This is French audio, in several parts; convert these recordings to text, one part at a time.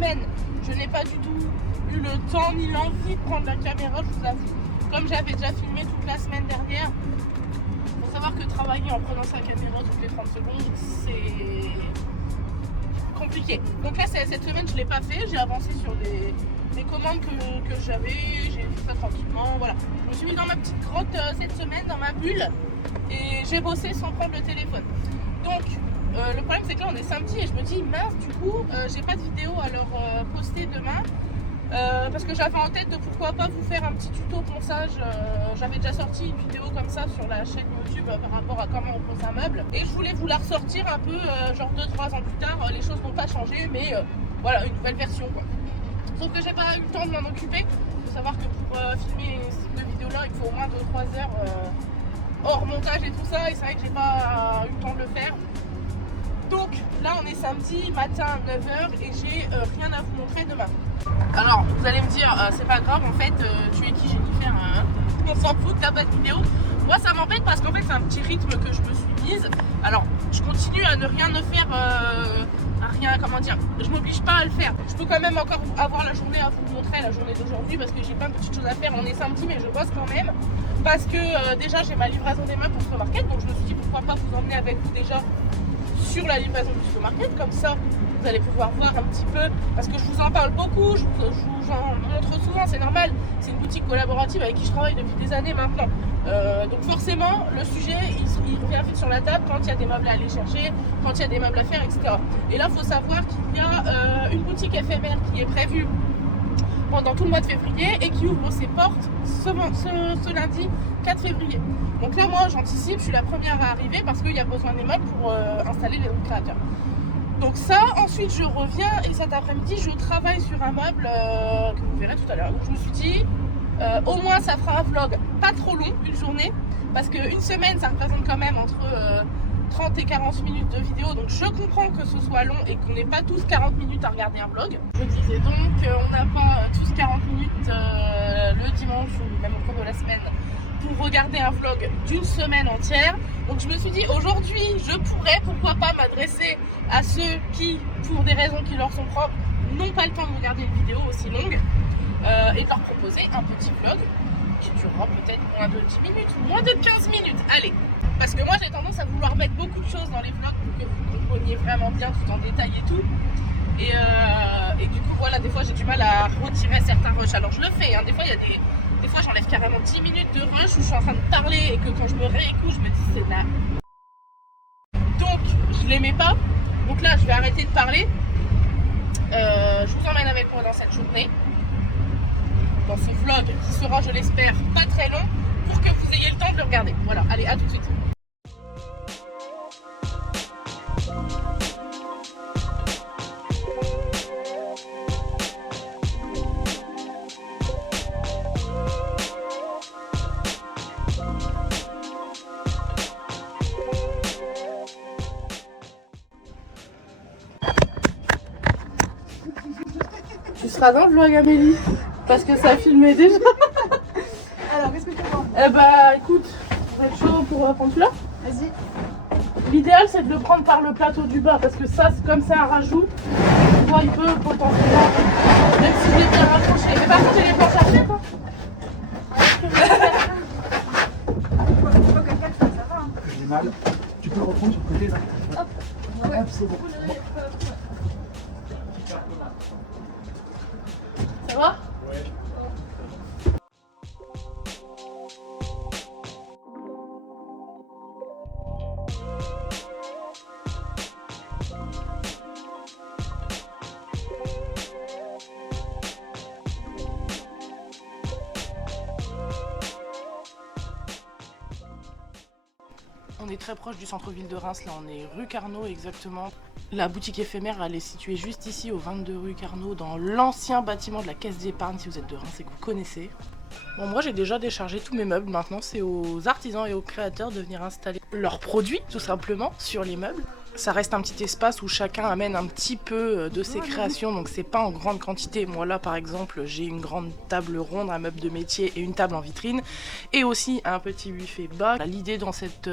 semaine, je n'ai pas du tout eu le temps ni l'envie de prendre la caméra, je vous avoue. Comme j'avais déjà filmé toute la semaine dernière, il faut savoir que travailler en prenant sa caméra toutes les 30 secondes, c'est compliqué. Donc là, cette semaine, je ne l'ai pas fait, j'ai avancé sur des commandes que j'avais, j'ai fait ça tranquillement, voilà. Je me suis mis dans ma petite grotte cette semaine, dans ma bulle, et j'ai bossé sans prendre le téléphone. Donc, le problème c'est que là on est samedi et je me dis mince, du coup j'ai pas de vidéo à leur poster demain parce que j'avais en tête de pourquoi pas vous faire un petit tuto ponçage. J'avais déjà sorti une vidéo comme ça sur la chaîne YouTube par rapport à comment on ponce un meuble et je voulais vous la ressortir un peu genre 2-3 ans plus tard. Les choses n'ont pas changé mais voilà, une nouvelle version quoi. Sauf que j'ai pas eu le temps de m'en occuper. Il faut savoir que pour filmer ce type de vidéo là il faut au moins 2-3 heures hors montage et tout ça et c'est vrai que j'ai pas eu le temps de le faire. Donc là on est samedi matin 9h et j'ai rien à vous montrer demain. Alors vous allez me dire c'est pas grave en fait tu es qui Jennifer, on s'en fout que t'as pas de vidéo. Moi ça m'embête parce qu'en fait c'est un petit rythme que je me suis mise. Alors je continue à ne rien ne faire, à rien, comment dire, je m'oblige pas à le faire. Je peux quand même encore avoir la journée à vous montrer, la journée d'aujourd'hui parce que j'ai plein de petites choses à faire. On est samedi mais je bosse quand même parce que déjà j'ai ma livraison des meubles pour Supermarket, donc je me suis dit pourquoi pas vous emmener avec vous déjà sur la livraison du Supermarket, comme ça vous allez pouvoir voir un petit peu, parce que je vous en parle beaucoup, je vous en montre souvent, c'est normal, c'est une boutique collaborative avec qui je travaille depuis des années maintenant, donc forcément le sujet il revient vite sur la table quand il y a des meubles à aller chercher, quand il y a des meubles à faire, etc. Et là il faut savoir qu'il y a une boutique éphémère qui est prévue pendant tout le mois de février et qui ouvre ses portes ce lundi 4 février. Donc là moi j'anticipe, je suis la première à arriver parce qu'il y a besoin des meubles pour installer les autres créateurs. Donc ça, ensuite je reviens et cet après-midi je travaille sur un meuble que vous verrez tout à l'heure. Donc je me suis dit au moins ça fera un vlog pas trop long, une journée, parce qu'une semaine ça représente quand même entre 30 et 40 minutes de vidéo, donc je comprends que ce soit long et qu'on n'ait pas tous 40 minutes à regarder un vlog. Je disais donc on n'a pas tous 40 minutes le dimanche ou même au cours de la semaine pour regarder un vlog d'une semaine entière. Donc je me suis dit aujourd'hui je pourrais pourquoi pas m'adresser à ceux qui, pour des raisons qui leur sont propres, n'ont pas le temps de regarder une vidéo aussi longue et de leur proposer un petit vlog qui durera peut-être moins de 10 minutes, moins de 15 minutes, allez. Parce que moi j'ai tendance à vouloir mettre beaucoup de choses dans les vlogs pour que vous compreniez vraiment bien tout en détail et tout. Et du coup voilà, des fois j'ai du mal à retirer certains rushs. Alors je le fais, hein. Des fois il y a des fois j'enlève carrément 10 minutes de rush où je suis en train de parler et que quand je me réécoute je me dis c'est là. Donc je les mets pas. Donc là je vais arrêter de parler. Je vous emmène avec moi dans cette journée, dans ce vlog qui sera, je l'espère, pas très long, pour que vous ayez le temps de le regarder. Voilà, allez, à tout de suite. Tu seras dans le vlog Amélie, parce que ça a filmé déjà. Alors, qu'est-ce que tu prends? Eh bah écoute, vous êtes chaud pour prendre celui-là? Vas-y. L'idéal c'est de le prendre par le plateau du bas, parce que ça, comme c'est un rajout, tu vois, il peut potentiellement, même si vous êtes bien rapproché. Mais par contre, j'ai les planches à faire, hein. Faut que quelqu'un fasse ça va. Hein. J'ai mal. Tu peux le reprendre sur le côté là. Hop. Ouais. Hop, c'est bon. Ça va? Ouais. On est très proche du centre-ville de Reims, là on est rue Carnot exactement. La boutique éphémère elle est située juste ici au 22 rue Carnot dans l'ancien bâtiment de la Caisse d'Épargne si vous êtes de Reims et que vous connaissez. Bon moi j'ai déjà déchargé tous mes meubles, maintenant c'est aux artisans et aux créateurs de venir installer leurs produits tout simplement sur les meubles. Ça reste un petit espace où chacun amène un petit peu de ses créations, donc c'est pas en grande quantité. Moi là par exemple j'ai une grande table ronde, un meuble de métier et une table en vitrine et aussi un petit buffet bas. L'idée dans cet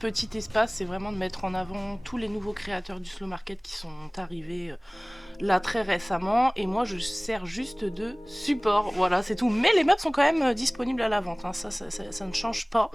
petit espace c'est vraiment de mettre en avant tous les nouveaux créateurs du slow market qui sont arrivés là très récemment et moi je sers juste de support, voilà c'est tout. Mais les meubles sont quand même disponibles à la vente, hein. Ça ne change pas.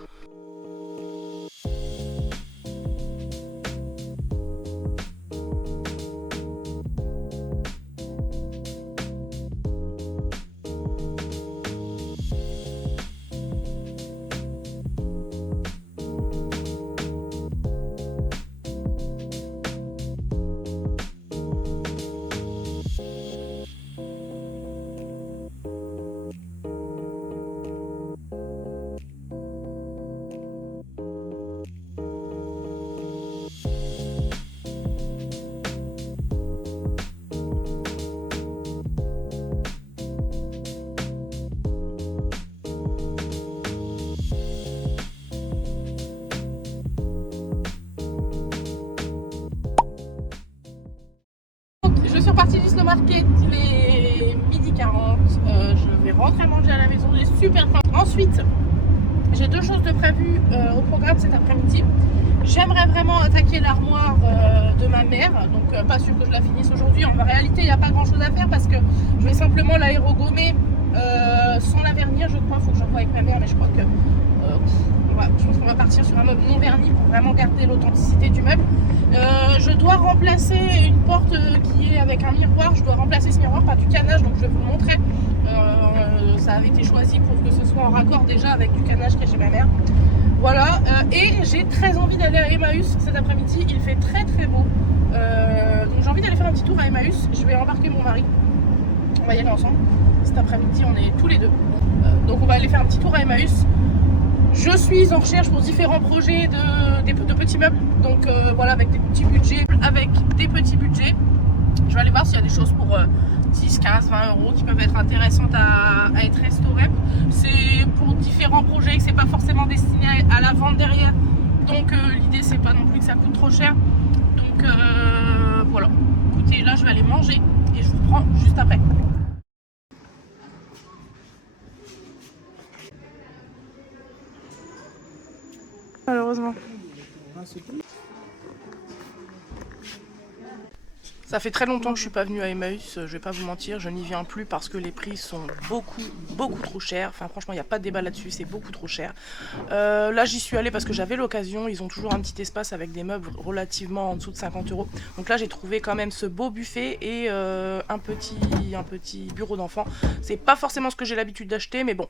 Je suis repartie du slow market, il est 12h40, je vais rentrer manger à la maison, j'ai super faim. Ensuite, j'ai 2 choses de prévues au programme cet après-midi. J'aimerais vraiment attaquer l'armoire de ma mère, donc pas sûr que je la finisse aujourd'hui. En réalité, il n'y a pas grand chose à faire parce que je vais simplement l'aérogommer sans la vernir, je crois. Il faut que j'en vois avec ma mère, mais je crois que je pense qu'on va partir sur un meuble non verni pour vraiment garder l'authenticité du meuble. Je dois remplacer une porte qui est avec un miroir. Je dois remplacer ce miroir par du canage, donc je vais vous le montrer. Ça avait été choisi pour que ce soit en raccord déjà avec du canage qui est chez ma mère. Voilà, et j'ai très envie d'aller à Emmaüs cet après-midi. Il fait très très beau. Donc j'ai envie d'aller faire un petit tour à Emmaüs. Je vais embarquer mon mari. On va y aller ensemble. Cet après-midi, on est tous les deux. Donc on va aller faire un petit tour à Emmaüs. Je suis en recherche pour différents projets de petits meubles, donc voilà, avec des petits budgets, Je vais aller voir s'il y a des choses pour 10, 15, 20 euros qui peuvent être intéressantes à être restaurées. C'est pour différents projets, que c'est pas forcément destiné à la vente derrière. Donc l'idée c'est pas non plus que ça coûte trop cher. Donc voilà. Écoutez, là je vais aller manger et je vous reprends juste après. Malheureusement. Ça fait très longtemps que je suis pas venue à Emmaüs, je vais pas vous mentir, je n'y viens plus parce que les prix sont beaucoup trop chers. Enfin franchement il n'y a pas de débat là-dessus, c'est beaucoup trop cher. Là j'y suis allée parce que j'avais l'occasion, ils ont toujours un petit espace avec des meubles relativement en dessous de 50 euros. Donc là j'ai trouvé quand même ce beau buffet et un petit bureau d'enfant. C'est pas forcément ce que j'ai l'habitude d'acheter, mais bon.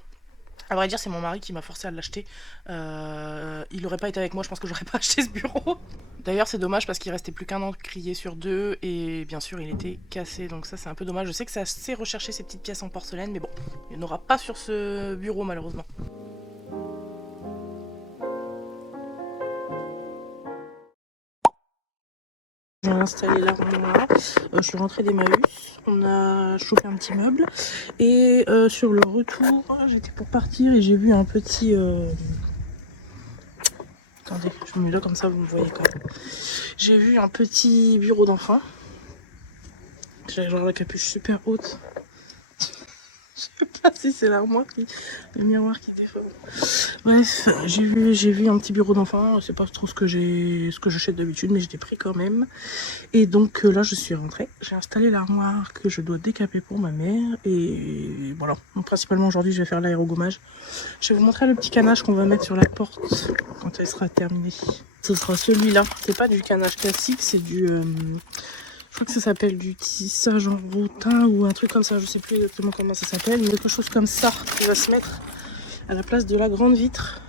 À vrai dire, c'est mon mari qui m'a forcé à l'acheter. Il n'aurait pas été avec moi, je pense que j'aurais pas acheté ce bureau. D'ailleurs, c'est dommage parce qu'il restait plus qu'un encrier sur 2 et bien sûr, il était cassé. Donc ça, c'est un peu dommage. Je sais que c'est assez recherché ces petites pièces en porcelaine, mais bon, il n'y en aura pas sur ce bureau malheureusement. J'ai installé l'armoire, je suis rentrée d'Emmaüs, on a chauffé un petit meuble et sur le retour, j'étais pour partir et j'ai vu un petit... Attendez, je me mets là comme ça vous me voyez quand même. J'ai vu un petit bureau d'enfant, j'ai genre la capuche super haute. Je sais pas si c'est l'armoire le miroir qui déforme. Bref, j'ai vu un petit bureau d'enfant, c'est pas trop ce que j'achète d'habitude, mais je l'ai pris quand même. Et donc là je suis rentrée, j'ai installé l'armoire que je dois décaper pour ma mère et voilà. Donc principalement aujourd'hui je vais faire l'aérogommage. Je vais vous montrer le petit canage qu'on va mettre sur la porte quand elle sera terminée. Ce sera celui-là, c'est pas du canage classique, c'est du... je crois que ça s'appelle du tissage en rotin ou un truc comme ça, je sais plus exactement comment ça s'appelle, mais quelque chose comme ça qui va se mettre à la place de la grande vitre.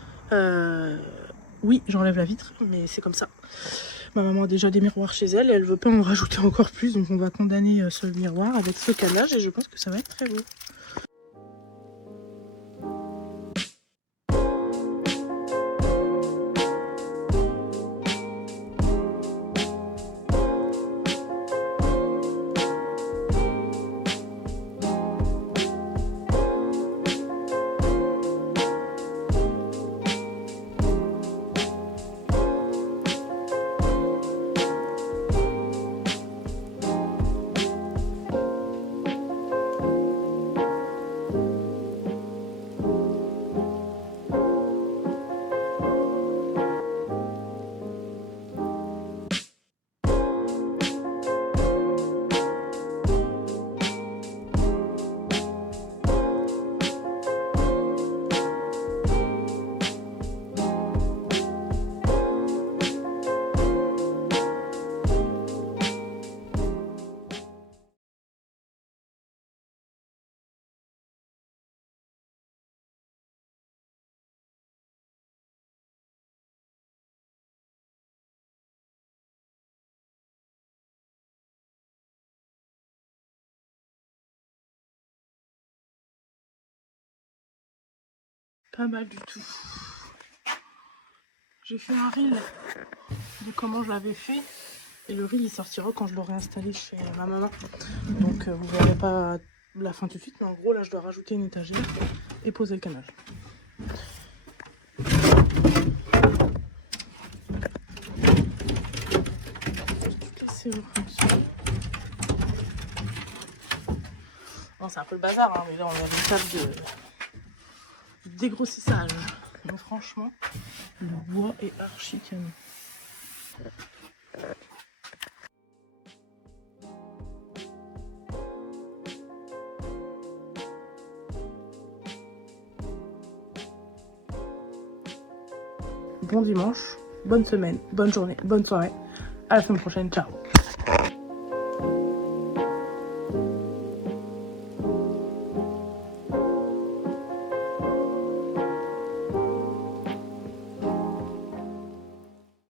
Oui, j'enlève la vitre, mais c'est comme ça. Ma maman a déjà des miroirs chez elle et elle veut pas en rajouter encore plus, donc on va condamner ce miroir avec ce canage et je pense que ça va être très beau. Pas mal du tout. J'ai fait un reel de comment je l'avais fait. Et le reel il sortira quand je l'aurai installé chez ma maman. Donc vous verrez pas la fin tout de suite. Mais en gros là je dois rajouter une étagère et poser le canal. Toutes les serrures dessus. Bon c'est un peu le bazar hein, mais là on a une table de dégrossissage. Mais franchement, le bois est archi canon. Bon dimanche, bonne semaine, bonne journée, bonne soirée. À la semaine prochaine, ciao.